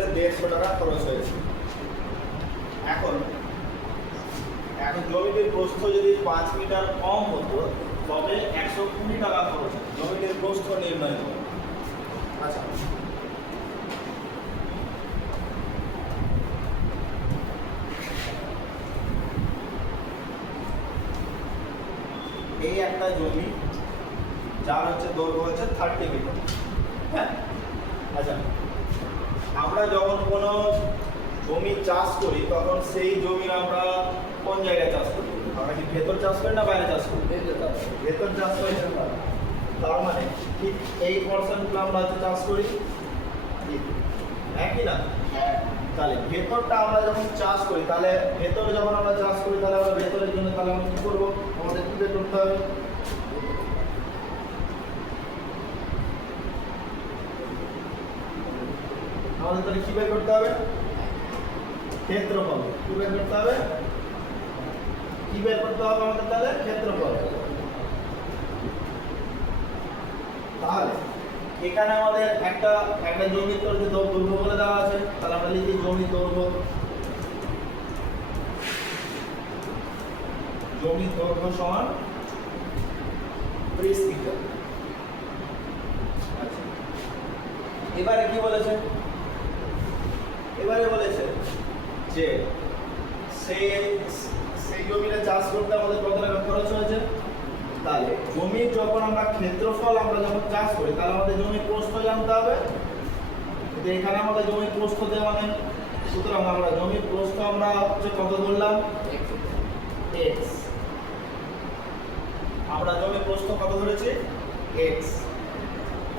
করে 150 টাকা খরচ হয়েছে। এখন জমিটির প্রস্থ যদি 5 মিটার কম হতো তবে 120 টাকা খরচ হতো জমিটির প্রস্থ নির্ণয় করে। আচ্ছা, এই একটা জমি যার হচ্ছে দৈর্ঘ্য হচ্ছে 30 মিটার। হ্যাঁ, আচ্ছা, আমরা যখন কোনো জমি চাষ করি তখন সেই জমির আমরা কোন জায়গায় চাষ করি? আমরা কি ভেতর চাষ করি না বাইরে চাষ করি? ভেতর চাষ করি। তার মানে ঠিক এই পোরশনগুলো আমরা হচ্ছে চাষ করি, একই না? তাহলে ভেতরটা আমরা যখন চাষ করি, তাহলে ভেতরে যখন আমরা চাষ করি তাহলে আমরা ভেতরের জন্য তাহলে আমরা কি করবো? আমাদের কি বের করতে হবে? আমাদের তাহলে কি বের করতে হবে? ক্ষেত্রফল। কি বের করতে হবে? কি বের করতে হবে আমাদের? তাহলে ক্ষেত্রফল। তাহলে এখানে আমাদের একটা জমির দৈর্ঘ্য বলে দেওয়া আছে, তাহলে আমরা লিখি জমির দৈর্ঘ্য। জমির দৈর্ঘ্য সমান 30 মিটার। আচ্ছা, এবারে কি বলেছে? এবারে বলেছে যে সেই জমিতে চাষ করতে আমাদের কত টাকা খরচ হয়েছে। তাহলে জমির যখন আমরা ক্ষেত্রফল আমরা যখন চাষ করি তাহলে আমাদের জমির প্রস্থ জানতে হবে। কিন্তু এখানে আমাদের জমির প্রস্থ দেওয়া নেই, সুতরাং আমরা জমির প্রস্থ আমরা হচ্ছে কত ধরলাম? x। আমরা জমির প্রস্থ কত ধরেছি? x।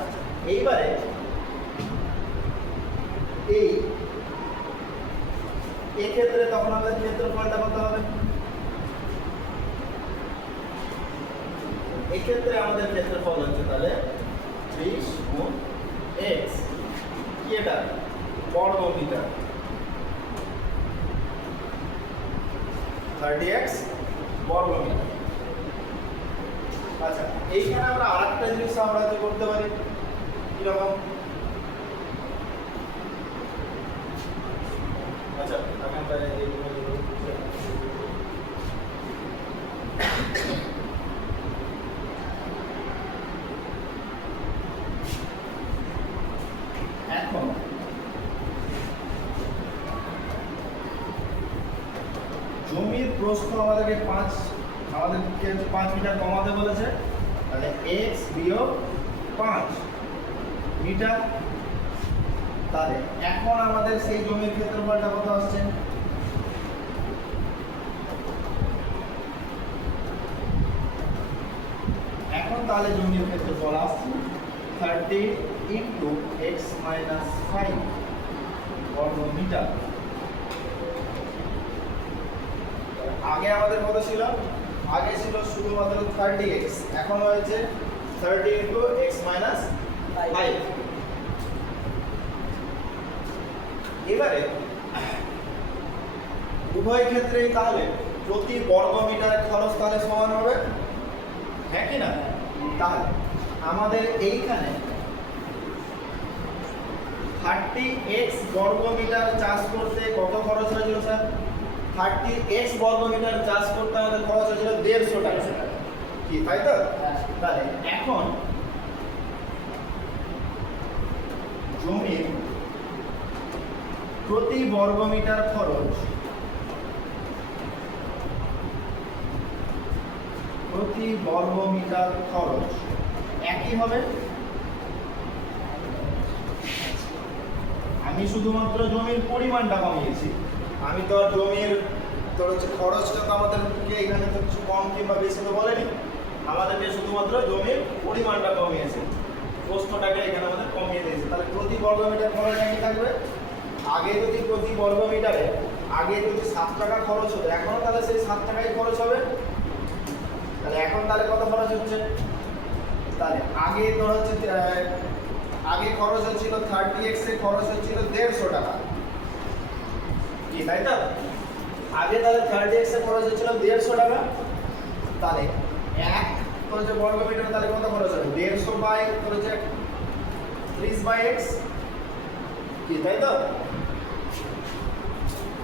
আচ্ছা, এইবারে এই ক্ষেত্রে তখন আমাদের ক্ষেত্রফলটা কত হবে? এই ক্ষেত্রে আমাদের ক্ষেত্রফল হচ্ছে তাহলে 30 গুণ x। কি এটা? বর্গ মিটার। 30x বর্গ মিটার। আচ্ছা, এইখানে আমরা আরেকটা জিনিস আমরা করতে পারি। কিরকম? আচ্ছা, এখন তাহলে এখন জমির প্রস্থ আমাদেরকে 5 মিটার কমাতে বলেছে। তাহলে x বিয়োগ 5 মিটার। তাহলে এখন আমাদের সেই জমির ক্ষেত্রফলটা কত আসছে? এখন তাহলে জমির ক্ষেত্রফল আসছে 30 ইন্টু x মাইনাস 5 বর্গ মিটার। আগে আমাদের কত ছিল? আগে ছিল শুধুমাত্র 30x, এখন হয়েছে 30 ইন্টু x মাইনাস 5। এবারে উভয় ক্ষেত্রেই তাহলে প্রতি বর্গ মিটারের খরচ তাহলে সমান হবে, হ্যাঁ কি না? তাহলে আমাদের এইখানে 30x বর্গ মিটার চাষ করতে কত খরচ হয়েছিল স্যার? 30x বর্গ মিটার চাষ করতে আমাদের খরচ হয়েছিল 150 টাকা। কি তাই তো? তাহলে এখন জমির প্রতি বর্গ মিটার খরচ একই হবে। আমি শুধুমাত্র জমির পরিমাণটা কমিয়েছি, আমি তো আর জমির খরচটা তো আমাদেরকে এখানে তো কিছু কম কিংবা বেশি তো বলেনি, আমাদেরকে শুধুমাত্র জমির পরিমাণটা কমিয়েছে, প্রস্থটাকে এখানে আমাদের কমিয়ে দিয়েছে। তাহলে প্রতি বর্গ মিটার খরচ একই থাকবে। আগে যদি প্রতি বর্গ মিটারে 7 টাকা খরচ হতো, এখনো তাহলে সেই 7 টাকাই খরচ হবে। তাহলে এখন তাহলে কত খরচ হচ্ছে? তাহলে আগে খরচ হচ্ছিল 30x এর খরচ হচ্ছিল 150 টাকা। কি তাই তো? আগে তাহলে 30x এর খরচ হচ্ছিল 150 টাকা। তাহলে 1 বর্গ মিটার তাহলে কত খরচ হবে? 150 বাই 30/x। কি তাই তো?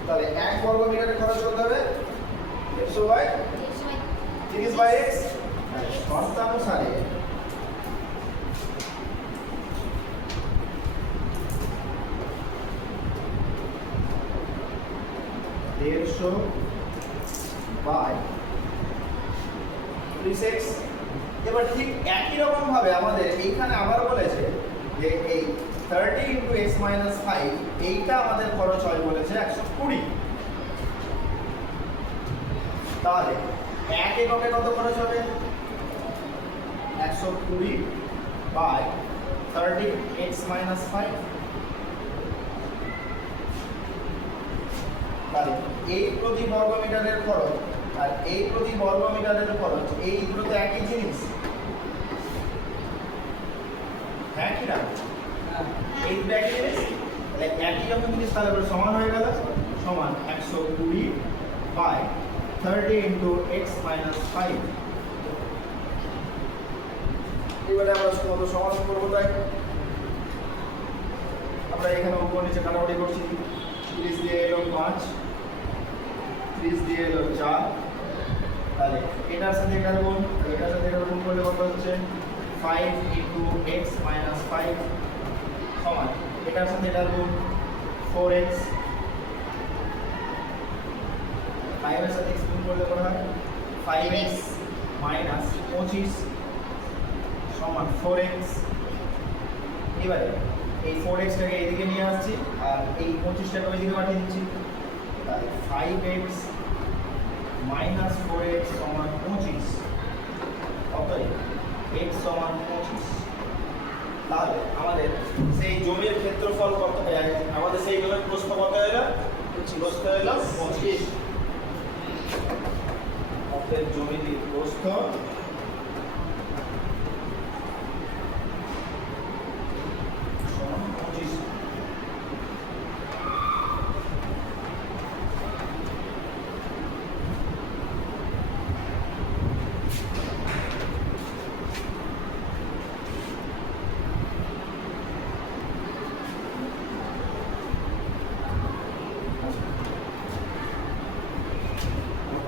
তাহলে 1 বর্গ মিটারে খরচ করতে হবে 130/x শর্তানুসারে দেড়শো বাই 30x। এবার ঠিক একই রকম ভাবে আমাদের এইখানে আবার বলেছে যে এই 30 × x - 5 এইটা আমাদের খরচ হয় বলেছে 120। তাহলে 1 এককে কত খরচ হবে? 120 বাই 30 x - 5। তাহলে এই প্রতি বর্গ মিটারের খরচ আর এই প্রতি বর্গ মিটারের খরচ এই দুটো তো একই জিনিস, হ্যাঁ কি না? এই দুটো একই জিনিস, তাহলে একই রকম জিনিস, তাহলে এবার সমান হয়ে গেল, সমান 120 বাই 30 × x - 5। এবারে আমরা কত সমান করবো? তাই আমরা এখানে উপর নিচে কাটাকুটি করছি। 30 দিয়ে এলো 5, 30 দিয়ে এলো 4, তাহলে এটার সাথে এটার গুণ, এটার সাথে এটার গুণ করলে কত হচ্ছে? 5 × x - 5 সমান এটার সাথে এটার গুণ 4x, 5 এর সাথে x গুণ করলে কত হয়? 5x - 25 সমান 4x। এবারে এই 4x টাকে এদিকে নিয়ে আসছি আর এই 25 টাকে ওইদিকে পাঠিয়ে দিচ্ছি, তাহলে 5x - 4x সমান 25, অতএব x সমান 25। তাহলে আমাদের সেই জমির ক্ষেত্রফল কত? আমাদের সেই জমির প্রস্থ কত হলো? প্রস্থ হলো 25। অতএব জমির প্রস্থ সমান 25।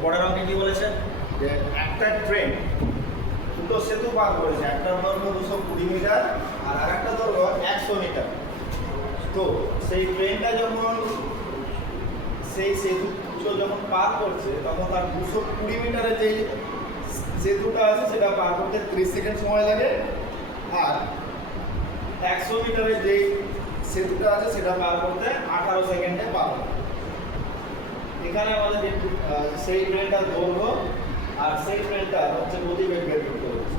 পরের অঙ্কে কি বলেছে? যে একটা ট্রেন দুটো সেতু পার করেছে, একটা দৈর্ঘ্য 220 মিটার আর আরেকটা দৈর্ঘ্য 100 মিটার। তো সেই ট্রেনটা যখন সেই সেতুটা যখন পার করছে তখন তার 220 মিটারের যে সেতুটা আছে সেটা পার করতে 30 সেকেন্ড সময় লাগে, আর 100 মিটারের যে সেতুটা আছে সেটা পার করতে 18 সেকেন্ডে পার হবে। এখানে আমাদের সেই ট্রেনটার দৈর্ঘ্য আর সেই ট্রেনটার হচ্ছে গতিবেগ বের করতে হচ্ছে।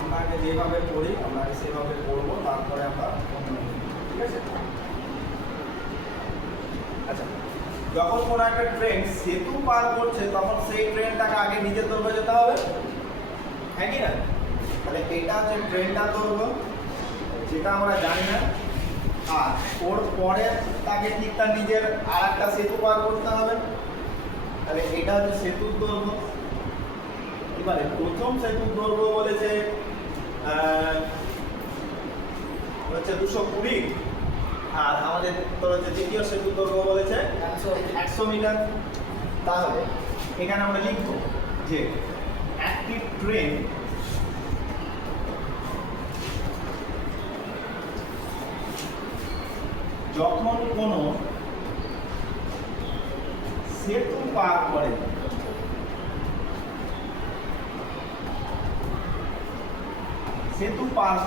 আমরা আগে যেভাবে পড়ি আমরা আগে সেভাবে পড়বো, তারপরে আমরা ঠিক আছে। আচ্ছা, যখন কোনো একটা ট্রেন সেতু পার করছে তখন সেই ট্রেনটাকে আগে নিজের দৈর্ঘ্য যেতে হবে, হ্যাঁ কি না? তাহলে এটা হচ্ছে ট্রেনটার দৈর্ঘ্য, যেটা আমরা জানি না, আর ওর পরে তাকে ঠিক তার নিজের আর একটা সেতু পার করতে হবে, তাহলে এটা হচ্ছে সেতুর দৈর্ঘ্য। এবারে প্রথম সেতুর দৈর্ঘ্য বলেছে হচ্ছে 220, আর আমাদের হচ্ছে দ্বিতীয় সেতুর দৈর্ঘ্য বলেছে 100 মিটার। তাহলে এখানে আমরা লিখব যে একটি ট্রেন যখন কোনো সেতু পার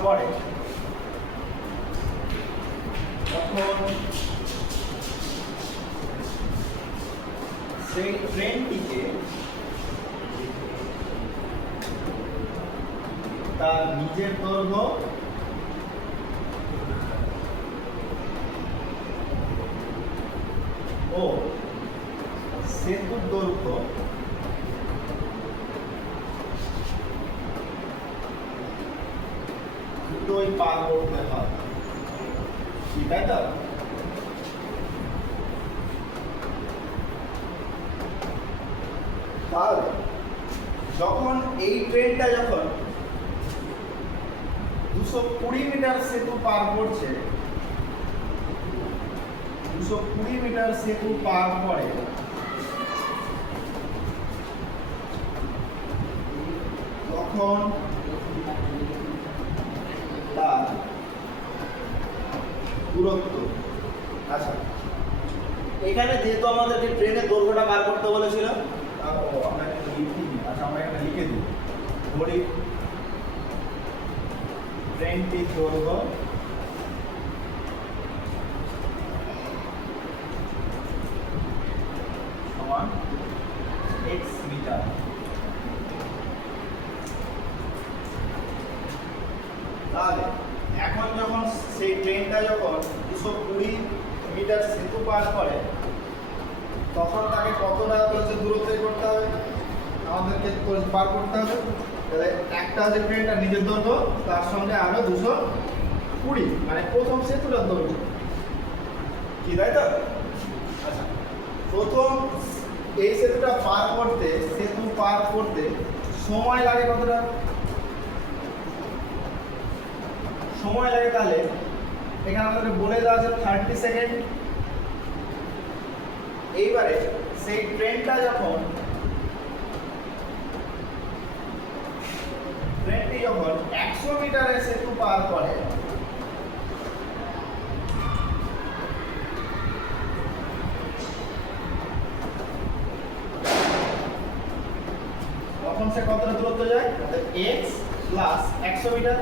করে তখন সেই ট্রেনটিকে তার নিজের দৈর্ঘ্য ও সেতুর দৈর্ঘ্য দুটোই পার করতে হয়, তাই তো? তাহলে যখন এই ট্রেনটা যখন 220 মিটার সেতু পার করছে, 220 মিটার সেতু পার করে, তখন তার দূরত্ব, আচ্ছা এখানে যেহেতু আমাদেরকে ট্রেনের দৈর্ঘ্যটা বার করতে বলেছিল, আমরা এখানে লিখিনি, আচ্ছা আমরা এখানে লিখে দিই, ধরি ট্রেনটির দৈর্ঘ্য সমান x মিটার। তাহলে এখন যখন সেই ট্রেনটা যখন 220 মিটার সেতু পার করে, তখন তাকে কতটা দূরত্বে করতে হবে, আমাদেরকে পার করতে হবে। তাহলে একটা যে ট্রেনটা নিজের দৈর্ঘ্য, তার সঙ্গে আরো 220, মানে প্রথম সেতুটার দৈর্ঘ্য, কি তাই তো? আচ্ছা প্রথম এই সেতুটা পার করতে, সেতু পার করতে সময় লাগে কতটা? সময় লাগে তাহলে এখানে আমাদের বলে দেওয়া আছে 30 সেকেন্ড। এইবারে সেই ট্রেনটা যখন ট্রেনটি যখন 100 মিটারের সেতু পার করে, তখন সে কতটা দূরত্ব যায়? x plus 100 metre.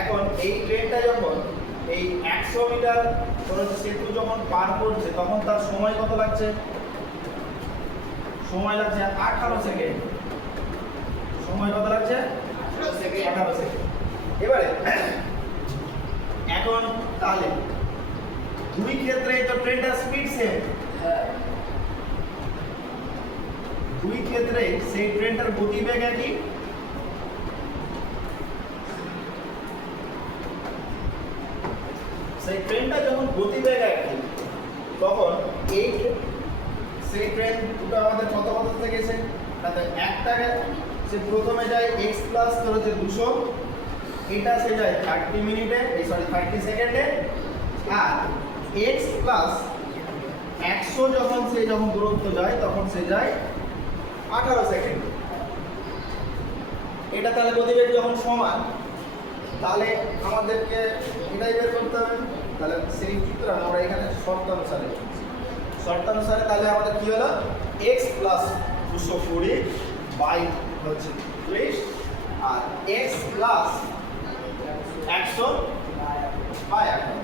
এখন এই ট্রেনটা যখন এই 100 মিটার সেতু যখন পার করছে, তখন তার সময় কত লাগছে? সময় লাগছে 18 সেকেন্ড। সময় কত লাগছে? 18 সেকেন্ড। এবারে এখন তাহলে দুই ক্ষেত্রে তো ট্রেনটার স্পিড সেম, দুই ক্ষেত্রে সেই ট্রেনটার গতিবেগ একই। সেই ট্রেনটা যখন গতিবেগ একই, তখন এই সেই ট্রেন দুটো আমাদের কত কত থেকে গেছে? তাতে একটা সে প্রথমে যায় x প্লাস 200, এটা সে যায় 30 মিনিটে, 30 সেকেন্ডে, আর x প্লাস 100 যখন সে যখন দূরত্ব যায়, তখন সে যায় 18 সেকেন্ডে। এটা তাহলে গতিবেগ যখন সমান, তাহলে আমাদেরকে এটাই বের করতে হবে। তাহলে সেই সুতরাং আমরা এখানে শর্তানুসারে তাহলে আমাদের কি হলো? x প্লাস 220 বাই হচ্ছে 20, আর x প্লাস 100 বাই 100।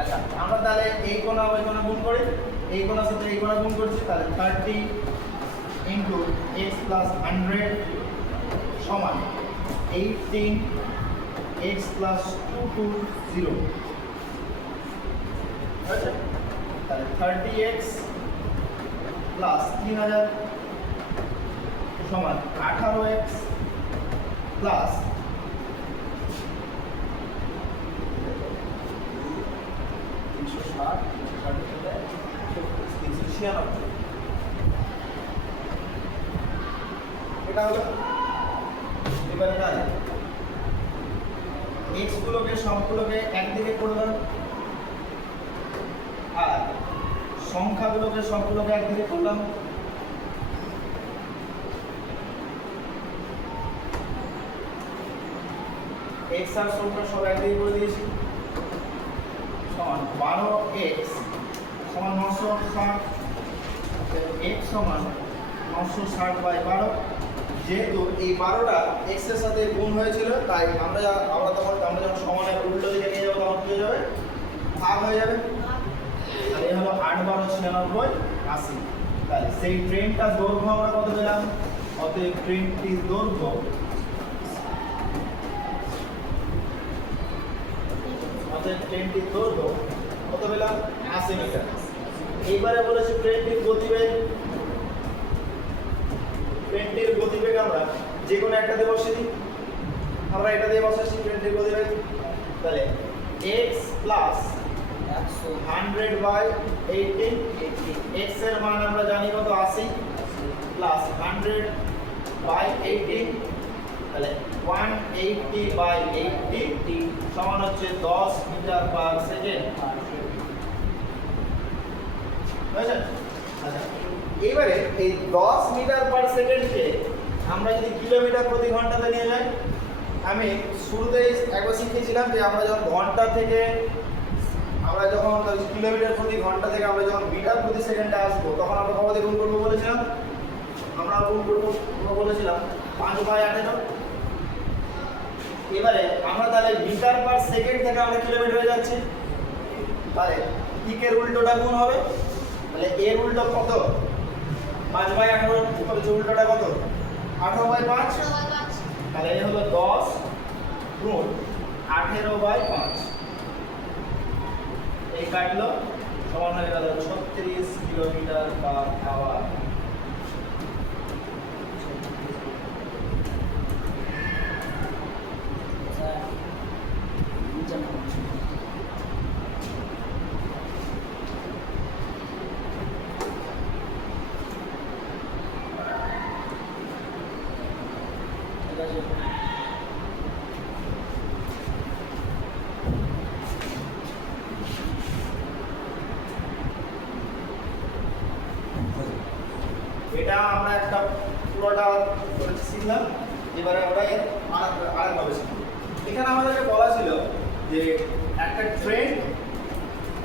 আচ্ছা আমরা তাহলে এই কোণা ওই কোণা গুণ করি, এই কোণার সাথে এই কোণা গুণ করছি, তাহলে 30 ইন্টু x প্লাস 100 সমান 18 x প্লাস 220। আচ্ছা তাহলে 30x প্লাস 3000 সমান 18x প্লাস 396। এটা হলো। এবারে তাহলে x গুলোকে সবগুলোকে একদিকে করলাম, আর সংখ্যাগুলোকে সবগুলোকে একদিকে করলাম। x আর সংখ্যা সব একদিকে করে দিয়েছি, সমান 12x সমান 960, x সমান 960 বাই 12। যেহেতু এই 12টা x এর সাথে গুণ হয়েছিল, তাই আমরা যখন সমানের উল্টো দিকে নিয়ে যাবো, তখন কি হয়ে যাবে? ভাগ হয়ে যাবে। তাহলে এই হলো 8 12 96 80। তাহলে সেই ট্রেনটার দৈর্ঘ্য আমরা কত পেলাম? অতএব ট্রেনটির দৈর্ঘ্য কত পেলাম? 80 মিটার। এইবারে বলেছি ট্রেনটির গতিবেগ আমরা যে কোনো একটা দিয়ে বসিয়ে দিই। আমরা এটা দিয়ে বসাচ্ছি ট্রেনটির গতিবেগ। তাহলে x প্লাস 100/80, x এর মান আমরা জানি কত 80 প্লাস 100/80, তাহলে 180/80 সমান হচ্ছে 10 মিটার পার সেকেন্ড। বুঝছেন? আচ্ছা, এবারে এই 10 মিটার পার সেকেন্ডকে আমরা যদি কিলোমিটার প্রতি ঘন্টাতে নিয়ে যাই, আমি শুরুতেই একবার শিখিয়েছিলাম যে আমরা যখন ঘন্টা থেকে আমরা যখন কিলোমিটার প্রতি ঘন্টা থেকে আমরা যখন মিটার প্রতি সেকেন্ডে আসবো তখন আমরা কত গুণ করবো বলেছিলাম? আমরা গুণ করবো বলেছিলাম 5/18। এবারে আমরা তাহলে মিটার পার সেকেন্ড থেকে আমরা কিলোমিটারে যাচ্ছি, তাহলে দিকের উল্টোটা গুণ হবে। তাহলে এর উল্টো কত? 5/18 হচ্ছে উল্টোটা কত? 18/5। তাহলে এই হলো 10 গুণ 18/5, এই কাটলো সমান হয়ে গেল 36 কিলোমিটার পার আওয়ার। এটা আমরা একটা পুরোটা শিখলাম, এবারে আমরা এর আরেকভাবে শিখব। এখানে আমাদেরকে বলা ছিল যে একটা ট্রেন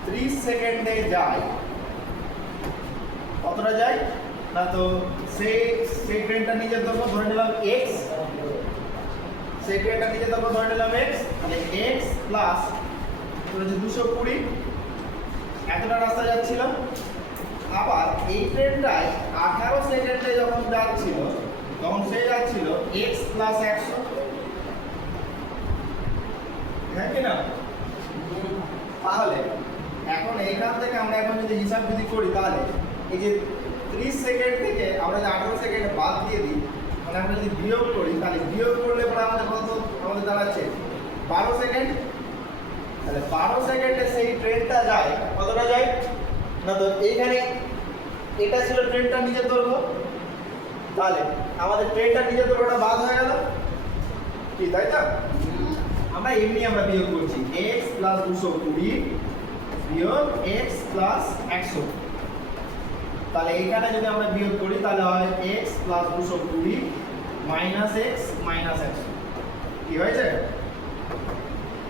30 সেকেন্ডে যায়, কতটা যায় না, তো সেই ট্রেনটা নিজের দৈর্ঘ্য ধরে নিলাম x, সেই ট্রেনটা নিজের দৈর্ঘ্য ধরে নিলাম x, মানে x প্লাস 220 এতটা রাস্তা যাচ্ছিল। আবার এই ট্রেনটায় 18 সেকেন্ডে যখন যাচ্ছিল তখন সে যাচ্ছিল x প্লাস 100, হ্যাঁ কি না? তাহলে এখন এইখান থেকে আমরা এখন যদি হিসাব যদি করি, তাহলে এই যে 30 সেকেন্ড থেকে আমরা যে 18 সেকেন্ড বাদ দিয়ে দিই, মানে আমরা যদি বিয়োগ করি, তাহলে বিয়োগ করলে পরে আমাদের কত আমাদের দাঁড়াচ্ছে 12 সেকেন্ড। তাহলে 12 সেকেন্ডে সেই ট্রেনটা যায়, কতটা যায় না, তো এইখানে এটা ছিল ট্রেনটা নিজের দৈর্ঘ্য, তাহলে আমাদের ট্রেনটা নিজের দৈর্ঘ্যটা বাদ হয়ে গেল কি, তাই তো? আমরা এমনি আমরা বিয়োগ করছি x প্লাস 220 বিয়োগ x প্লাস 100। তাহলে এইখানে যদি আমরা বিয়োগ করি তাহলে হয় x plus 220 minus x minus 100, কি হয়েছে?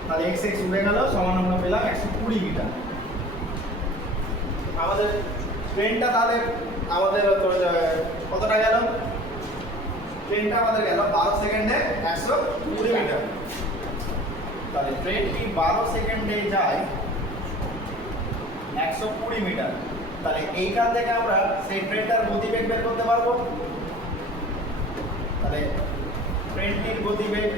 তাহলে x x উঠে গেল, সমান আমরা পেলাম 120 মিটার। আমাদের ট্রেনটা তাহলে আমাদের কতটা গেল? ট্রেনটা আমাদের গেল 12 সেকেন্ডে 120 মিটার। তাহলে ট্রেনটি 12 সেকেন্ডে যায় 120 মিটার। তাহলে এইখান থেকে আমরা সেই ট্রেনটার গতিবেগ বের করতে পারবো। তাহলে ট্রেনটির গতিবেগ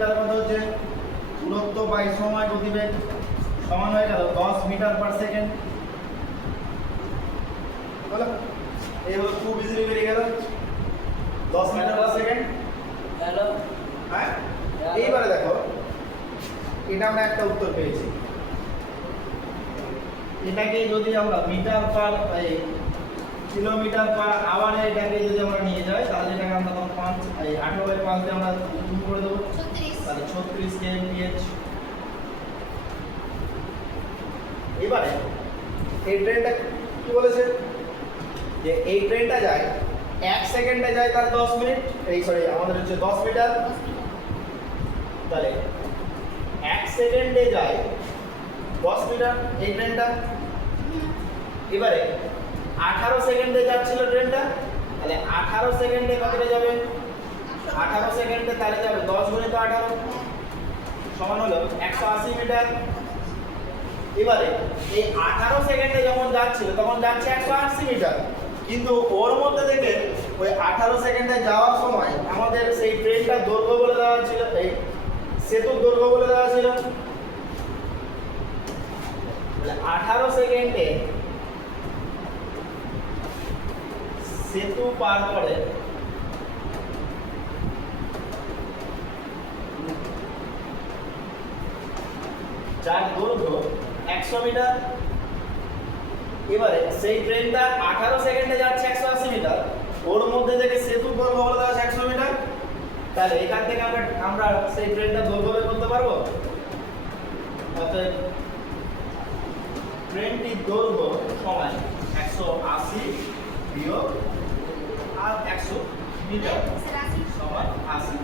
তাহলে কত হচ্ছে? দূরত্ব বাই সময় গতিবেগ সমান হয়ে গেল 10 মিটার পার সেকেন্ড। বলো, এই হলো খুব ইজিলি বেরিয়ে গেল 10 মিটার পার সেকেন্ড। হ্যালো, হ্যাঁ, এইবারে দেখো এটা আমরা একটা উত্তর পেয়েছি। এটাকে যদি আমরা মিটার পার কিলোমিটার পার আওয়ারে এটাকে যদি আমরা নিয়ে যাই, তাহলে এটাকে আমরা 18/5 দিয়ে আমরা গুণ করে দেবো, তাহলে 36 kmph। এবারে এই ট্রেনটা কি বলেছে যে এই ট্রেনটা যায় 1 সেকেন্ডে যায় তার 10 মিনিট, আমাদের হচ্ছে 10 মিটার। তাহলে 1 সেকেন্ডে যায় 10 মিটার এই ট্রেনটা। এবারে 18 সেকেন্ডে যাচ্ছিল ট্রেনটা, তাহলে 18 সেকেন্ডে কতটা যাবে? 18 সেকেন্ডে তাহলে যাবে 10 গুণিত 18 সমান হলো 180 মিটার। এবারে এই 18 সেকেন্ডে যখন যাচ্ছিল তখন যাচ্ছে 180 মিটার, কিন্তু ওর মধ্যে থেকে ওই 18 সেকেন্ডে যাওয়ার সময় আমাদের সেই ট্রেনটার দৈর্ঘ্য বলে দেওয়া ছিল, এই সেতুর দৈর্ঘ্য বলে দেওয়া ছিল। 18 সেকেন্ডে সেতু পার করে যার দৈর্ঘ্য 100 মিটার। এবারে সেই ট্রেনটা 18 সেকেন্ডে যাচ্ছে 180 মিটার, ওর মধ্যে থেকে সেতু দৈর্ঘ্য বলে দেওয়া আছে 100 মিটার। তাহলে এখান থেকে আমরা সেই ট্রেনটা দৈর্ঘ্য বের করতে পারবো। অতএব ট্রেনটির দৈর্ঘ্য সমান 180 বিয়োগ আর 100 মিটার সমান 80।